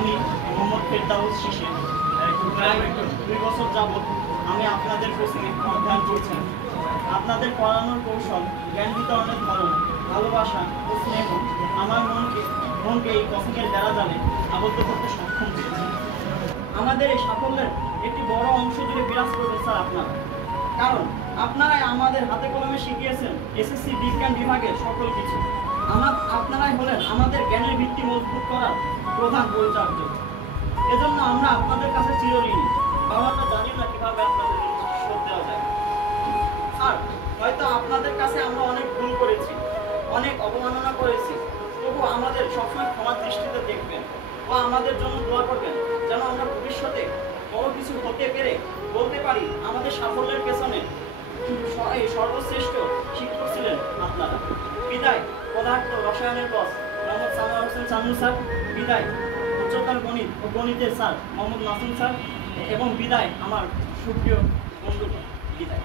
আমি মোহাম্মদ ফেরদাউস শিশির প্রায় 2 বছর যাবৎ আমি আপনাদের কোচিংয়ে অধ্যয়ন করছি। আপনাদের পড়ানোর কৌশল, জ্ঞান বিতরণের ধরন, ভালোবাসা ও স্নেহ আমার মনকে এই কোচিংয়ের বেড়া জালে আবদ্ধ করতে সক্ষম করেছে। আমাদের এই সাফল্যের একটি বড় অংশ জুড়ে বিরাজ করবে স্যার আপনারা, কারণ আপনারাই আমাদের হাতে কলমে শিখিয়েছেন এসএসসি বিজ্ঞান বিভাগের সকল কিছু। আপনারাই হলেন আমাদের জ্ঞানের ভিত্তি মজবুত করার প্রধান পরিচার্য। এজন্য আমরা আপনাদের কাছে চিরঋণী। আমরা জানি না কিভাবে আপনাদের ঋণ শোধ দেওয়া যায়। স্যার, হয়তো আপনাদের কাছে আমরা অনেক ভুল করেছি, অনেক অবমাননা করেছি, তবু আমাদের সবসময় ক্ষমার দৃষ্টিতে দেখবেন ও আমাদের জন্য দোয়া করবেন, যেন আমরা ভবিষ্যতে বড় কিছু হতে পেরে বলতে পারি আমাদের সাফল্যের পেছনে সর্বশ্রেষ্ঠ শিক্ষক ছিলেন আপনারা। বিদায় পদার্থ রসায়নের বস মোহাম্মদ সানোয়ার হোসেন চান্নু স্যার, বিদায় উচ্চতর গণিত ও গণিতের স্যার মোহাম্মদ মাসুম স্যার, এবং বিদায় আমার সুপ্রিয় বন্ধুগণ, বিদায়।